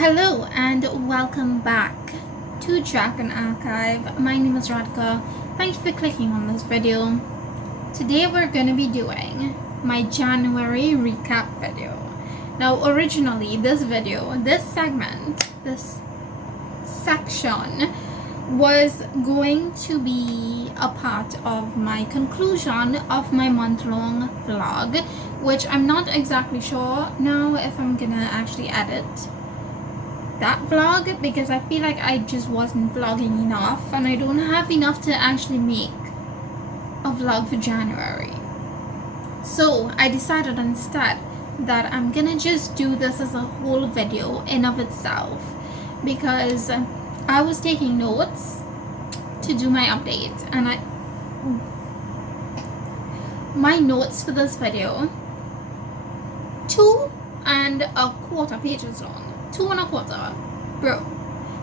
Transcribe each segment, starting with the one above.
Hello and welcome back to Dragon Archive. My name is Radhika. Thanks for clicking on this video. Today we're going to be doing my January recap video. Now originally this section was going to be a part of my conclusion of my month-long vlog, which I'm not exactly sure now if I'm gonna actually edit that vlog, because I feel like I just wasn't vlogging enough and I don't have enough to actually make a vlog for January. So I decided instead that I'm gonna just do this as a whole video in of itself, because I was taking notes to do my update, and my notes for this video 2.25 pages long. 2.25. Bro,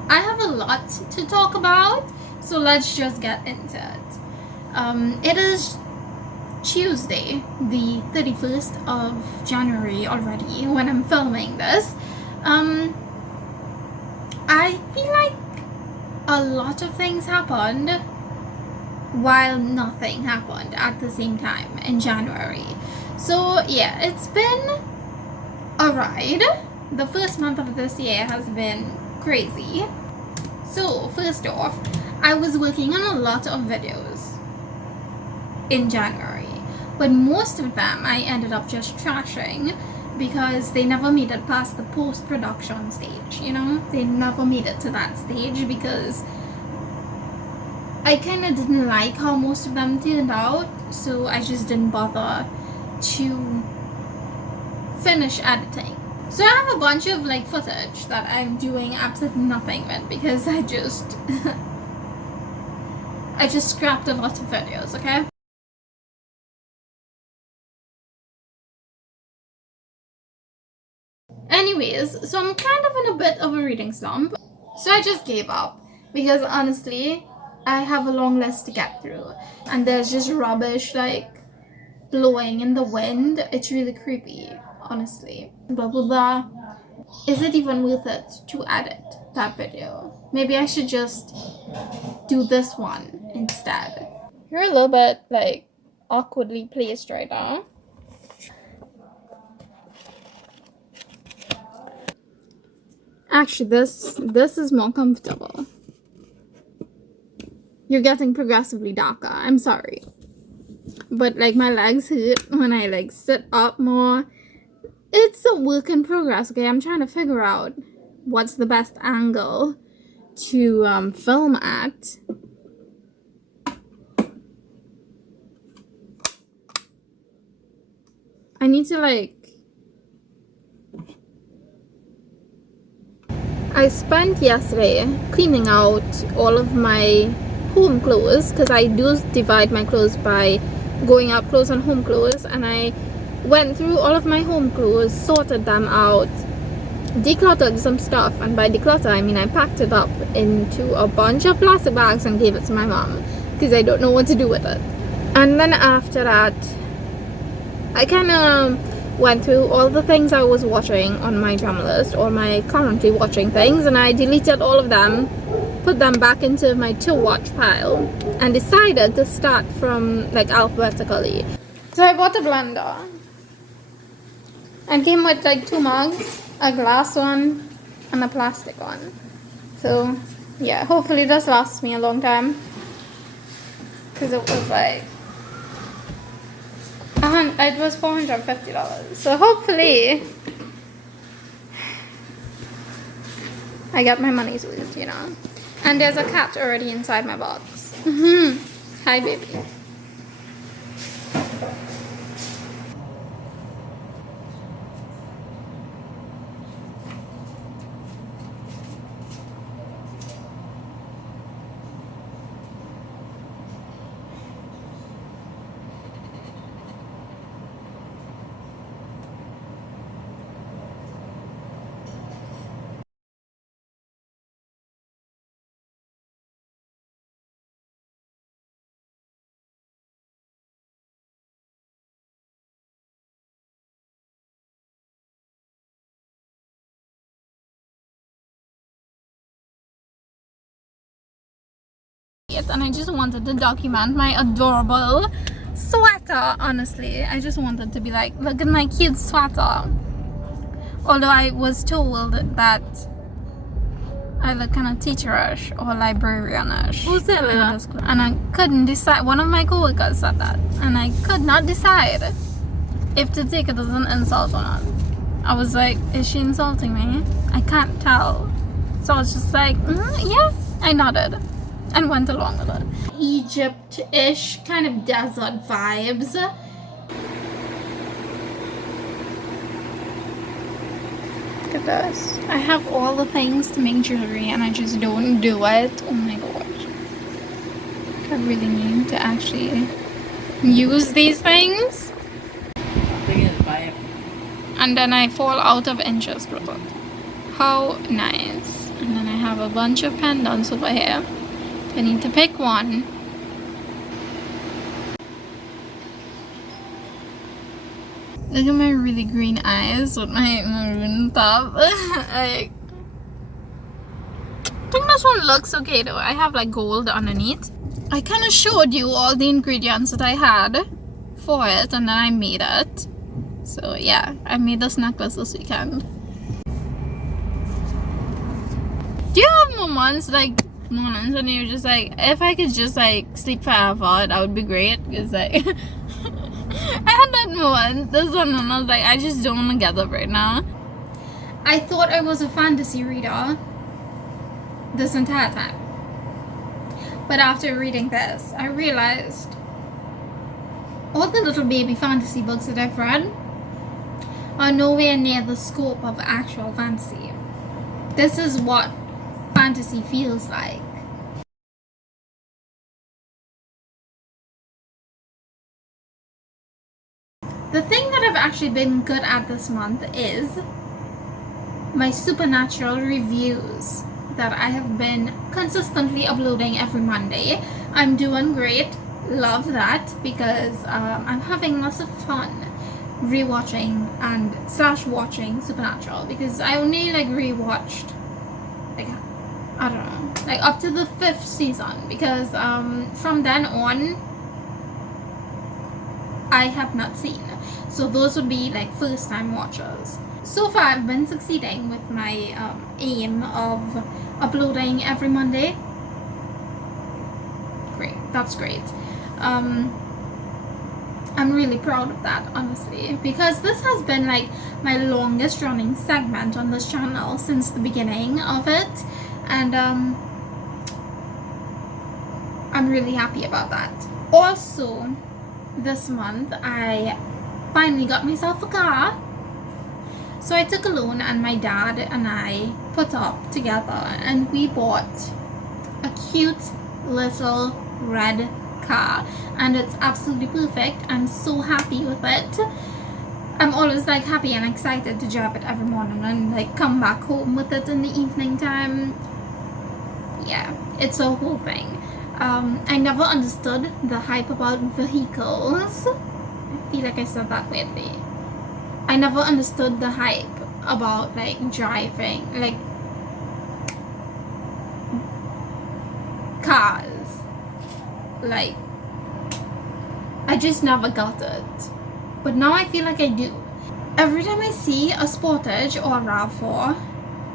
I have a lot to talk about, so let's just get into it. It is Tuesday, the 31st of January already when I'm filming this. I feel like a lot of things happened while nothing happened at the same time in January. So yeah, it's been a ride. The first month of this year has been crazy. So first off, I was working on a lot of videos in January, but most of them I ended up just trashing because they never made it past the post-production stage, you know? They never made it to that stage because I kind of didn't like how most of them turned out, so I just didn't bother to finish editing. So I have a bunch of like footage that I'm doing absolutely nothing with because I just scrapped a lot of videos, okay? Anyways, so I'm kind of in a bit of a reading slump. So I just gave up because honestly, I have a long list to get through and there's just rubbish like blowing in the wind. It's really creepy, honestly. Blah blah blah. Is it even worth it to edit that video? Maybe I should just do this one instead. You're a little bit like awkwardly placed right now. Actually, this is more comfortable. You're getting progressively darker. I'm sorry. But like my legs hurt when I like sit up more. It's a work in progress, okay? I'm trying to figure out what's the best angle to film at. I need to like... I spent yesterday cleaning out all of my home clothes, because I do divide my clothes by going out clothes and home clothes, and I went through all of my home clothes, sorted them out, decluttered some stuff, and by declutter I mean I packed it up into a bunch of plastic bags and gave it to my mom because I don't know what to do with it. And then after that I kind of went through all the things I was watching on my drama list, or my currently watching things, and I deleted all of them, put them back into my to watch pile, and decided to start from like alphabetically. So I bought a blender and came with like 2 mugs, a glass one and a plastic one. So yeah, hopefully this lasts me a long time, because it was like it was $450, so hopefully I get my money's worth, you know. And there's a cat already inside my box. Hi baby. it, and I just wanted to document my adorable sweater. Honestly, I just wanted to be like, look at my cute sweater. Although I was told that I look kind of teacherish or librarianish. Who said that? And I couldn't decide. One of my coworkers said that, and I could not decide if to take it as an insult or not. I was like, is she insulting me? I can't tell. So I was just like, yeah. I nodded and went along with it. Egypt-ish kind of desert vibes. Look at this. I have all the things to make jewelry and I just don't do it. Oh my gosh. I really need to actually use these things. And then I fall out of inches with it. How nice. And then I have a bunch of pendants over here. I need to pick one. Look at my really green eyes with my maroon top. I think this one looks okay though. I have like gold underneath. I kind of showed you all the ingredients that I had for it and then I made it. So yeah, I made this necklace this weekend. Do you have moments when you're just like, if I could just like sleep forever, that would be great? Because like, I had that moment, this one, and I was like, I just don't want to get up right now. I thought I was a fantasy reader this entire time. But after reading this, I realized all the little baby fantasy books that I've read are nowhere near the scope of actual fantasy. This is what fantasy feels like. The thing that I've actually been good at this month is my Supernatural reviews that I have been consistently uploading every Monday. I'm doing great. Love that because I'm having lots of fun rewatching and watching Supernatural because I only like rewatched like I don't know, like up to the 5th season because from then on I have not seen. So those would be like first time watchers. So far I've been succeeding with my aim of uploading every Monday. Great, that's great. I'm really proud of that, honestly, because this has been like my longest running segment on this channel since the beginning of it, and I'm really happy about that. Also, this month I finally got myself a car. So I took a loan and my dad and I put up together and we bought a cute little red car and it's absolutely perfect. I'm so happy with it. I'm always like happy and excited to drive it every morning and like come back home with it in the evening time. Yeah, it's a whole thing. I never understood the hype about vehicles. I feel like I said that weirdly. I never understood the hype about like driving, like cars. Like, I just never got it. But now I feel like I do. Every time I see a Sportage or a RAV4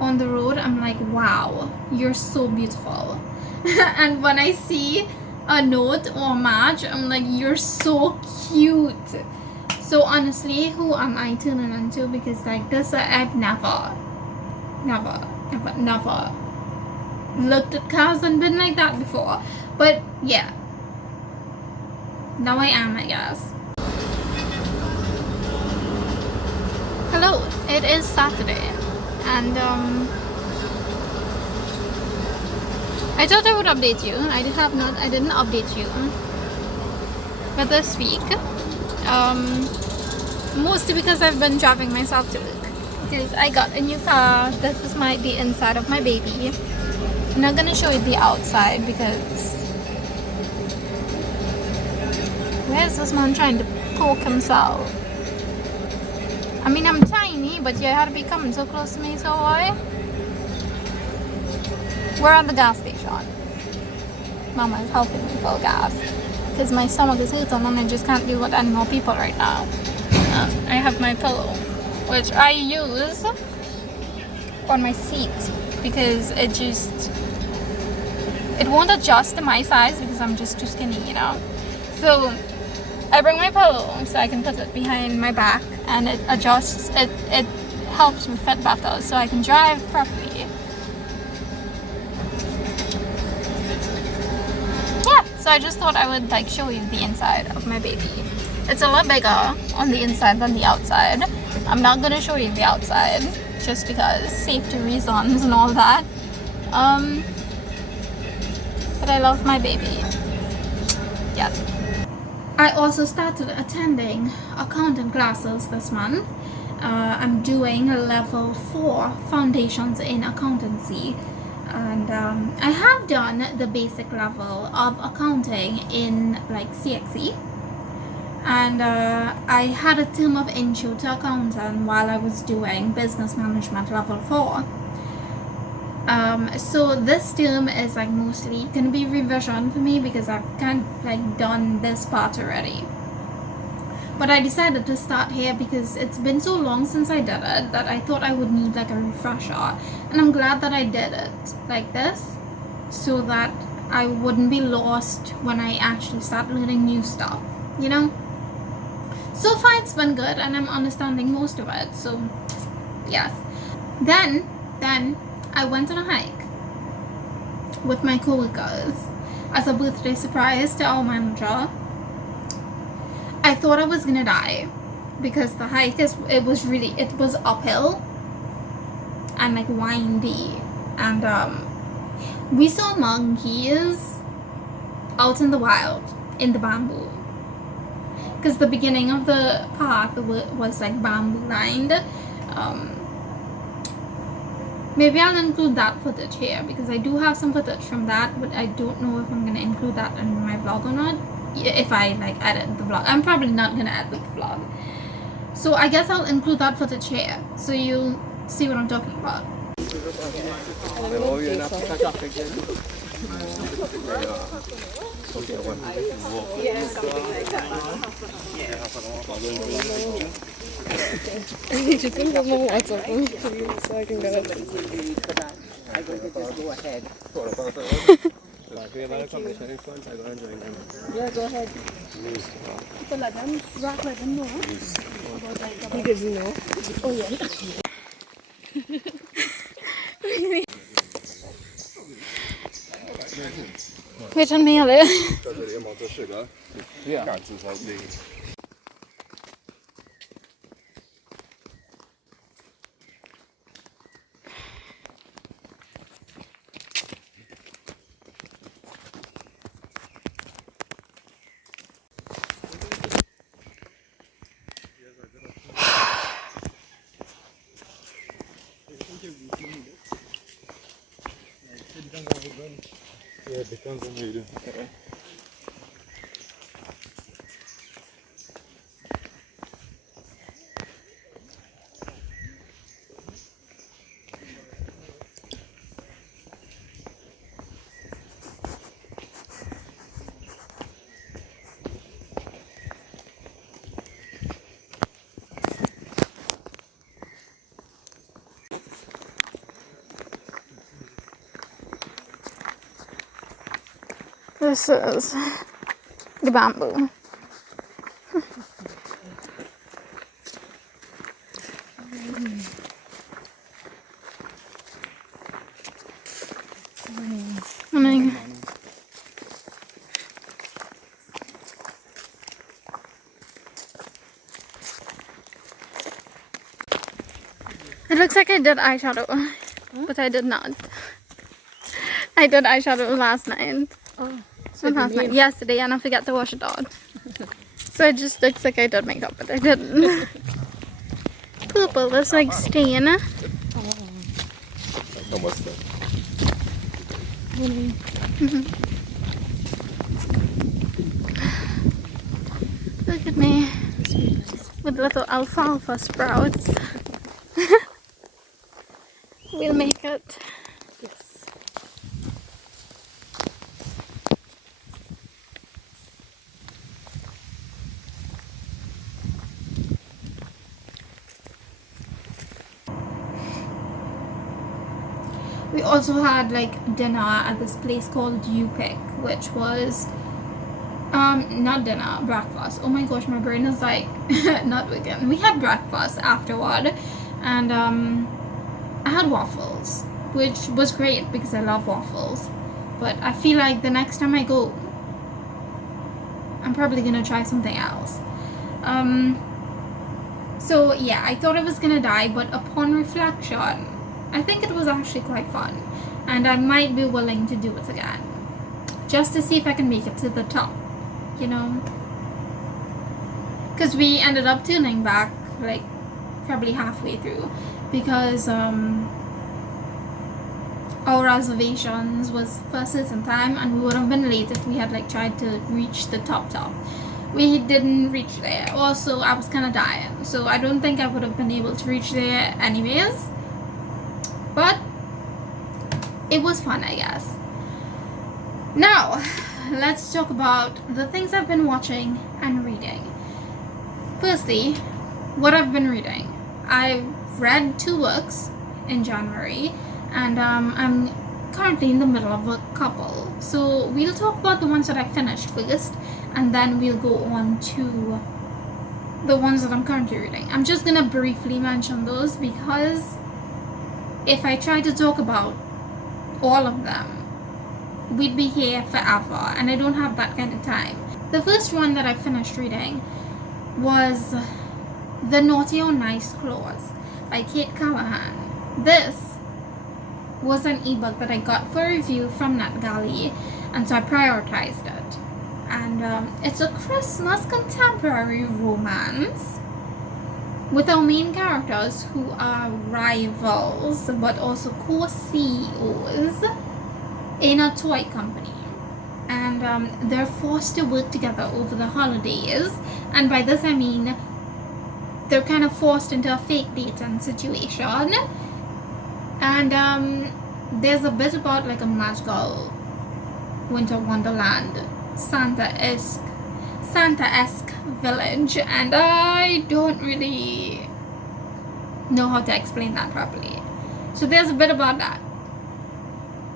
on the road, I'm like, wow, you're so beautiful. And when I see a Note or a Match, I'm like, you're so cute. So honestly, who am I tuning into? Because like this, I've never looked at cars and been like that before. But yeah, now I am, I guess. Hello, it is Saturday, and I thought I would update you. I didn't update you. But this week, mostly because I've been driving myself to work. Because I got a new car. This is the inside of my baby. I'm not gonna show you the outside because where's this man trying to poke himself? I mean, I'm tiny, but you had to be coming so close to me, so why? We're at the gas station. Mama is helping me fill gas because my stomach is hurting and I just can't deal with any more people right now. I have my pillow, which I use on my seat because it won't adjust to my size because I'm just too skinny, you know. So I bring my pillow so I can put it behind my back and it adjusts, it helps me fit better so I can drive properly. Yeah, so I just thought I would like show you the inside of my baby. It's a lot bigger on the inside than the outside. I'm not gonna show you the outside just because safety reasons and all that. But I love my baby. Yes. I also started attending accounting classes this month. I'm doing a level 4 foundations in accountancy, and I have done the basic level of accounting in like CXE, and I had a term of intro to accounting while I was doing business management level 4. So this term is like mostly gonna be revision for me because I've kind of like done this part already. But I decided to start here because it's been so long since I did it that I thought I would need like a refresher, and I'm glad that I did it like this so that I wouldn't be lost when I actually start learning new stuff, you know. So far it's been good and I'm understanding most of it, so yes. Then I went on a hike with my coworkers as a birthday surprise to our manager. I thought I was gonna die because the hike it was uphill and like windy, and we saw monkeys out in the wild in the bamboo because the beginning of the path was like bamboo lined. Maybe I'll include that footage here because I do have some footage from that, but I don't know if I'm gonna include that in my vlog or not. If I like edit the vlog, I'm probably not gonna edit the vlog, so I guess I'll include that footage here so you'll see what I'm talking about. You just think of my WhatsApp phone so I can go ahead. I will just go ahead. Yeah, go ahead. He doesn't know. Oh, yeah. Wait on me, Ali. This is the bamboo. It looks like I did eyeshadow, but I did not. I did eyeshadow last night. Oh, Not last night, yesterday, and I forgot to wash it out. So it just looks like I did makeup, but I didn't. Purple, that's like stain. Look at me with little alfalfa sprouts. We'll make it. yes. We also had like dinner at this place called U-Pick, which was not dinner, breakfast. Oh my gosh, my brain is like not working. We had breakfast afterward, and I had waffles, which was great because I love waffles. But I feel like the next time I go, I'm probably gonna try something else. So yeah, I thought I was gonna die, but upon reflection, I think it was actually quite fun, and I might be willing to do it again, just to see if I can make it to the top, you know? Because we ended up turning back, like, probably halfway through, because our reservations was for a certain time, and we would have been late if we had like tried to reach the top. We didn't reach there. Also, I was kind of dying, so I don't think I would have been able to reach there anyways, but it was fun, I guess. Now let's talk about the things I've been watching and reading. Firstly, what I've been reading. I've read 2 books in January, and I'm currently in the middle of a couple. So we'll talk about the ones that I finished first, and then we'll go on to the ones that I'm currently reading. I'm just gonna briefly mention those because if I try to talk about all of them, we'd be here forever, and I don't have that kind of time. The first one that I finished reading was The Naughty or Nice Clause by Kate Callahan. This was an ebook that I got for review from NetGalley, and so I prioritized it. And it's a Christmas contemporary romance with our main characters who are rivals but also co-CEOs in a toy company, and they're forced to work together over the holidays, and by this I mean they're kind of forced into a fake dating situation, and there's a bit about like a magical winter wonderland Santa-esque village, and I don't really know how to explain that properly. So there's a bit about that,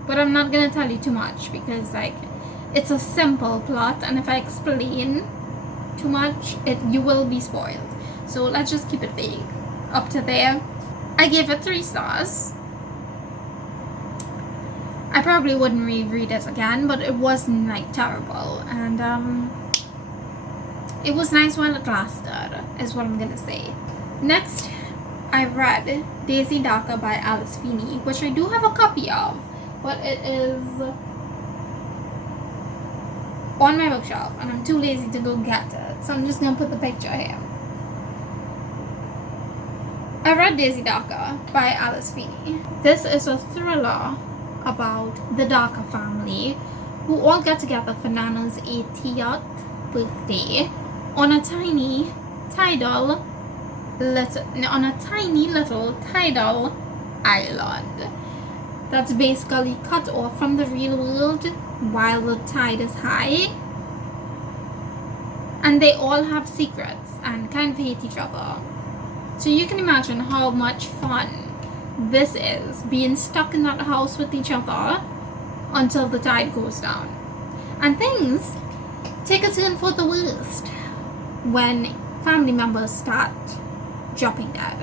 but I'm not gonna tell you too much because like it's a simple plot, and if I explain too much you will be spoiled. So let's just keep it vague up to there. I gave it 3 stars. I probably wouldn't reread it again, but it wasn't like terrible, and it was nice while it lasted, is what I'm gonna say. Next, I read Daisy Darker by Alice Feeney, which I do have a copy of, but it is on my bookshelf, and I'm too lazy to go get it, so I'm just gonna put the picture here. I read Daisy Darker by Alice Feeney. This is a thriller about the Darker family who all get together for Nana's 80th birthday on a tiny little tidal island that's basically cut off from the real world while the tide is high, and they all have secrets and kind of hate each other. So you can imagine how much fun this is, being stuck in that house with each other until the tide goes down. And things take a turn for the worst when family members start dropping dead.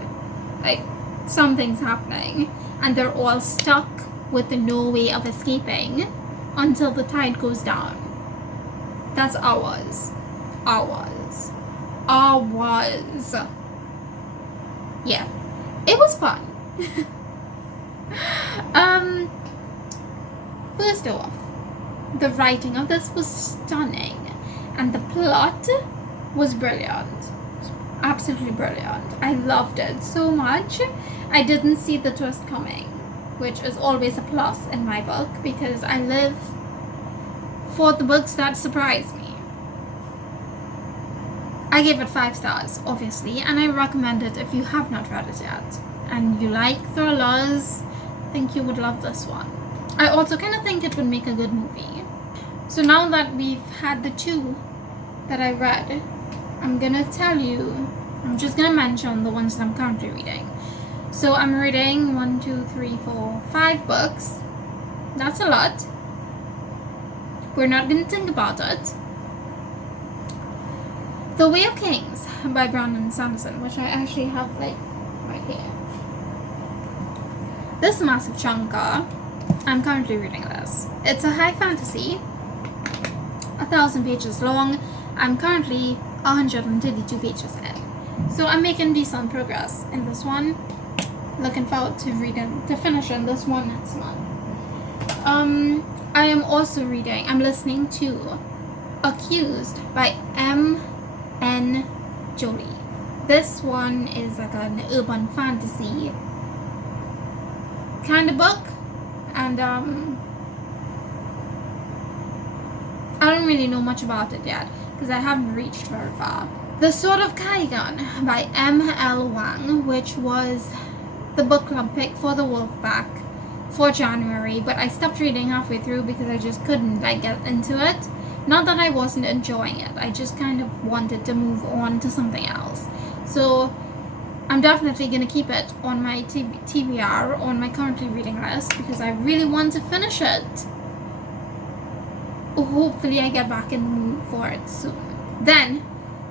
Like, something's happening, and they're all stuck with no way of escaping until the tide goes down. That's ours. Yeah, it was fun. First off, the writing of this was stunning, and the plot was brilliant. Absolutely brilliant. I loved it so much. I didn't see the twist coming, which is always a plus in my book because I live for the books that surprise me. I gave it 5 stars, obviously, and I recommend it if you have not read it yet and you like thrillers. I think you would love this one. I also kind of think it would make a good movie. So now that we've had the 2 that I read, I'm just gonna mention the ones that I'm currently reading. So I'm reading 1, 2, 3, 4, 5 books. That's a lot. We're not going to think about it. The Way of Kings by Brandon Sanderson, which I actually have like right here. This massive chunker, I'm currently reading this. It's a high fantasy, 1,000 pages long. I'm currently 132 pages in. So I'm making decent progress in this one. Looking forward to finishing this one next month. I am also I'm listening to Accused by M.N. Jolie. This one is like an urban fantasy kind of book, and I don't really know much about it yet because I haven't reached very far. The Sword of Kaigan by M.L. Wang, which was the book club pick for the Wolfpack for January, but I stopped reading halfway through because I just couldn't get into it. Not that I wasn't enjoying it, I just kind of wanted to move on to something else. So I'm definitely going to keep it on my TBR, on my currently reading list, because I really want to finish it. Hopefully I get back in the mood for it soon. Then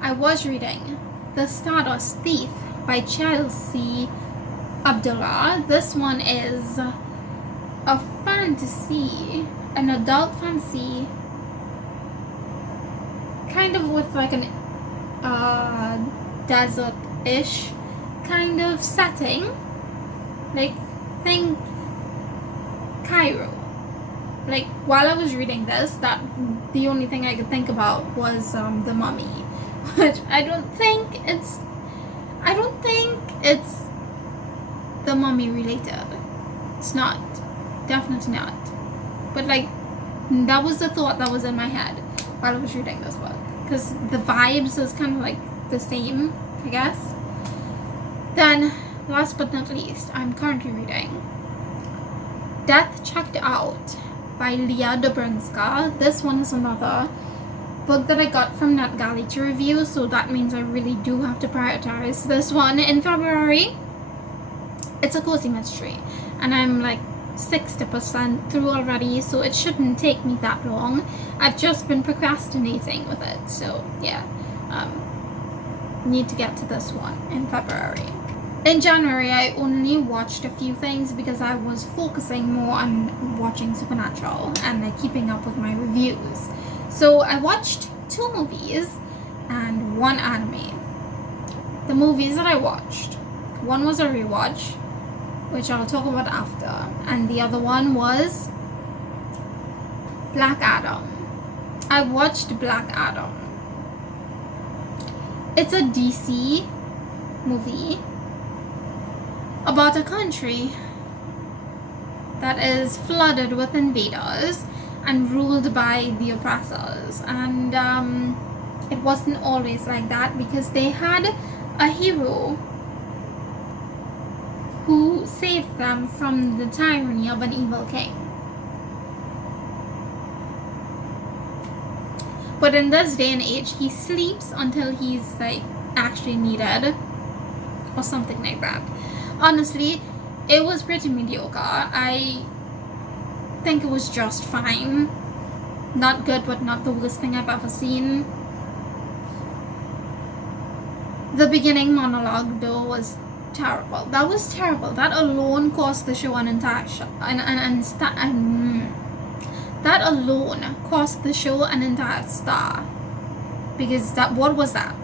I was reading The Stardust Thief by Chelsea Abdullah. This one is a fantasy, an adult fantasy, kind of with like an desert-ish kind of setting. Like, think Cairo. Like, while I was reading this, the only thing I could think about was The Mummy, which I don't think it's The Mummy related. It's not. Definitely not. But like, that was the thought that was in my head while I was reading this book, because the vibes was kind of like the same, I guess. Then, last but not least, I'm currently reading Death Checked Out by Leah Dobrinska. This one is another book that I got from NetGalley to review, so that means I really do have to prioritize this one in February. It's a cozy mystery, and I'm like 60% through already, so it shouldn't take me that long. I've just been procrastinating with it, so yeah. Need to get to this one in February. In January, I only watched a few things because I was focusing more on watching Supernatural and like keeping up with my reviews. So I watched 2 movies and 1 anime. The movies that I watched, one was a rewatch, which I'll talk about after, and the other one was Black Adam. I watched Black Adam. It's a DC movie about a country that is flooded with invaders and ruled by the oppressors, and it wasn't always like that, because they had a hero who saved them from the tyranny of an evil king. But in this day and age, he sleeps until he's like actually needed, or something like that. Honestly, it was pretty mediocre. I think it was just fine. Not good, but not the worst thing I've ever seen. The beginning monologue though was terrible. That was terrible. That alone cost the show an entire that alone cost the show an entire star. Because what was that?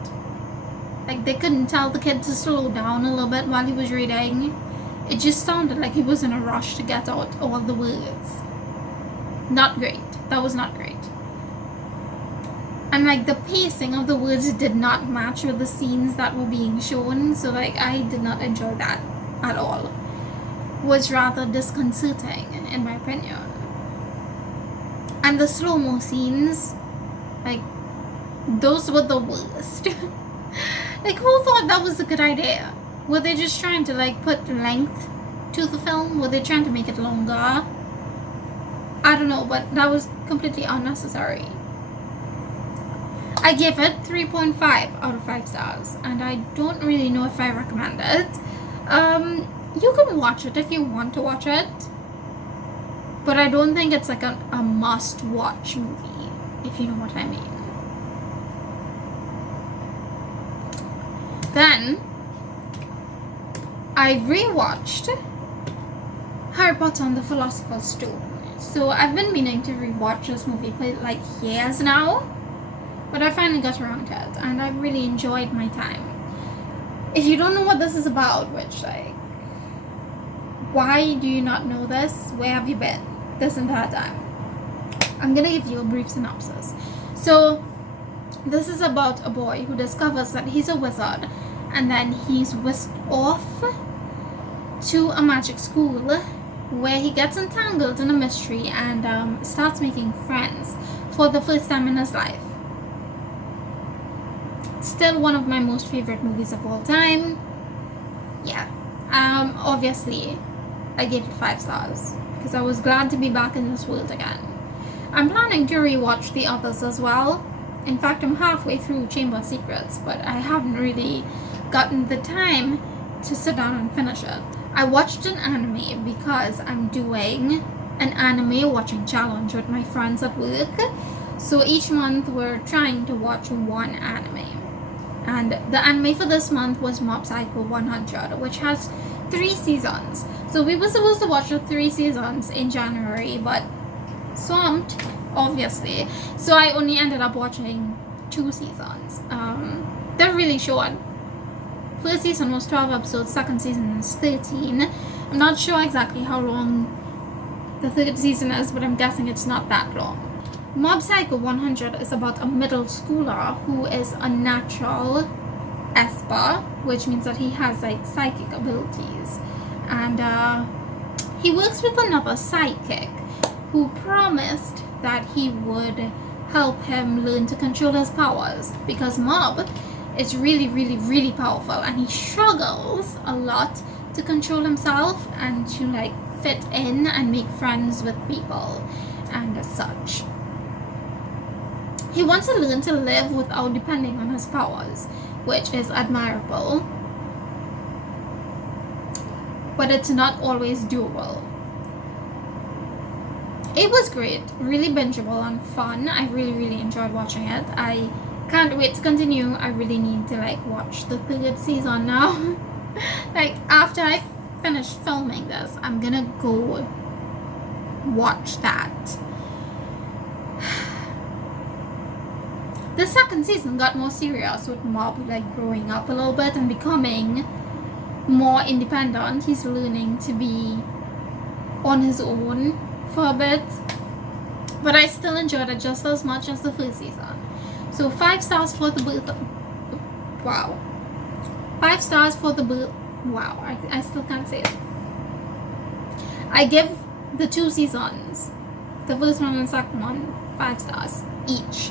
Like, they couldn't tell the kid to slow down a little bit while he was reading. It just sounded like he was in a rush to get out all the words. Not great. That was not great. And like, the pacing of the words did not match with the scenes that were being shown, so like, I did not enjoy that at all. It was rather disconcerting, in my opinion. And the slow-mo scenes, like, those were the worst. Like, who thought that was a good idea? Were they just trying to like put length to the film? Were they trying to make it longer? I don't know, but that was completely unnecessary. I gave it 3.5 out of 5 stars, and I don't really know if I recommend it. you can watch it if you want to watch it, but I don't think it's like a must-watch movie, if you know what I mean. Then I rewatched Harry Potter and the Philosopher's Stone. So I've been meaning to rewatch this movie for like years now, but I finally got around to it, and I really enjoyed my time. If you don't know what this is about, which like, why do you not know this? Where have you been this entire time? I'm gonna give you a brief synopsis. So this is about a boy who discovers that he's a wizard, and then he's whisked off to a magic school where he gets entangled in a mystery and starts making friends for the first time in his life. Still one of my most favorite movies of all time. Yeah. Obviously I gave it 5 stars because I was glad to be back in this world again. I'm planning to rewatch the others as well. In fact, I'm halfway through Chamber of Secrets, but I haven't really gotten the time to sit down and finish it. I watched an anime because I'm doing an anime watching challenge with my friends at work. So each month we're trying to watch one anime. And the anime for this month was Mob Psycho 100, which has 3 seasons. So we were supposed to watch the 3 seasons in January, but swamped, obviously. So I only ended up watching 2 seasons. They're really short. First season was 12 episodes, second season is 13. I'm not sure exactly how long the third season is, but I'm guessing it's not that long. Mob Psycho 100 is about a middle schooler who is a natural Esper, which means that he has like psychic abilities. And he works with another psychic who promised that he would help him learn to control his powers, because Mob is really, really, really powerful, and he struggles a lot to control himself and to like fit in and make friends with people and such. He wants to learn to live without depending on his powers, which is admirable, but it's not always doable. It was great, really bingeable and fun. I really, really enjoyed watching it. I can't wait to continue. I really need to like watch the 3rd season now. Like after I finish filming this, I'm gonna go watch that. The 2nd season got more serious with Mob like growing up a little bit and becoming more independent. He's learning to be on his own for a bit, but I still enjoyed it just as much as the 1st season. So 5 stars for the wow. 5 stars for the wow. I still can't say it. I give the 2 seasons, the first one and second one, 5 stars each,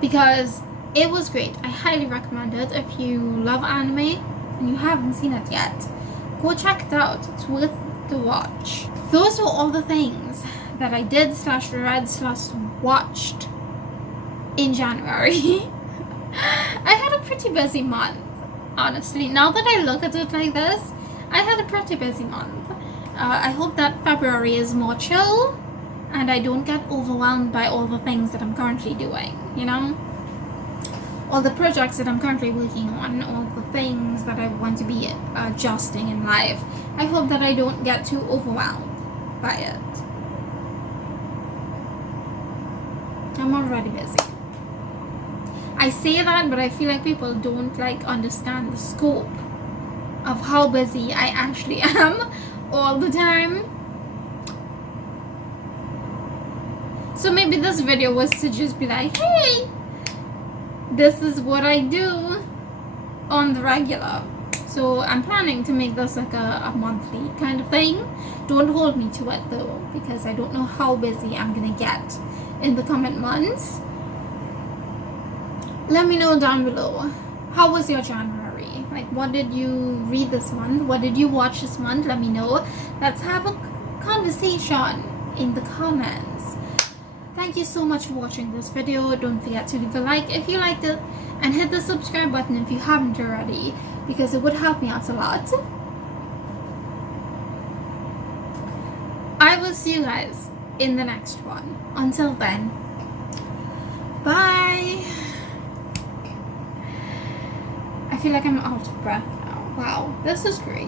because it was great. I highly recommend it. If you love anime and you haven't seen it yet, go check it out. It's worth the watch. Those were all the things that I did / watched in January. I had a pretty busy month, honestly. Now that I look at it like this, I had a pretty busy month. I hope that February is more chill and I don't get overwhelmed by all the things that I'm currently doing, you know? All the projects that I'm currently working on, all the things that I want to be adjusting in life. I hope that I don't get too overwhelmed by it. I'm already busy. I say that, but I feel like people don't like understand the scope of how busy I actually am all the time. So maybe this video was to just be like, hey, this is what I do on the regular. So I'm planning to make this like a monthly kind of thing. Don't hold me to it though, because I don't know how busy I'm gonna get in the coming months. Let me know down below, how was your January? Like, what did you read this month? What did you watch this month? Let me know. Let's have a conversation in the comments. Thank you so much for watching this video. Don't forget to leave a like if you liked it, and hit the subscribe button if you haven't already, because it would help me out a lot. I will see you guys in the next one. Until then, bye. I feel like I'm out of breath now. Wow, this is great.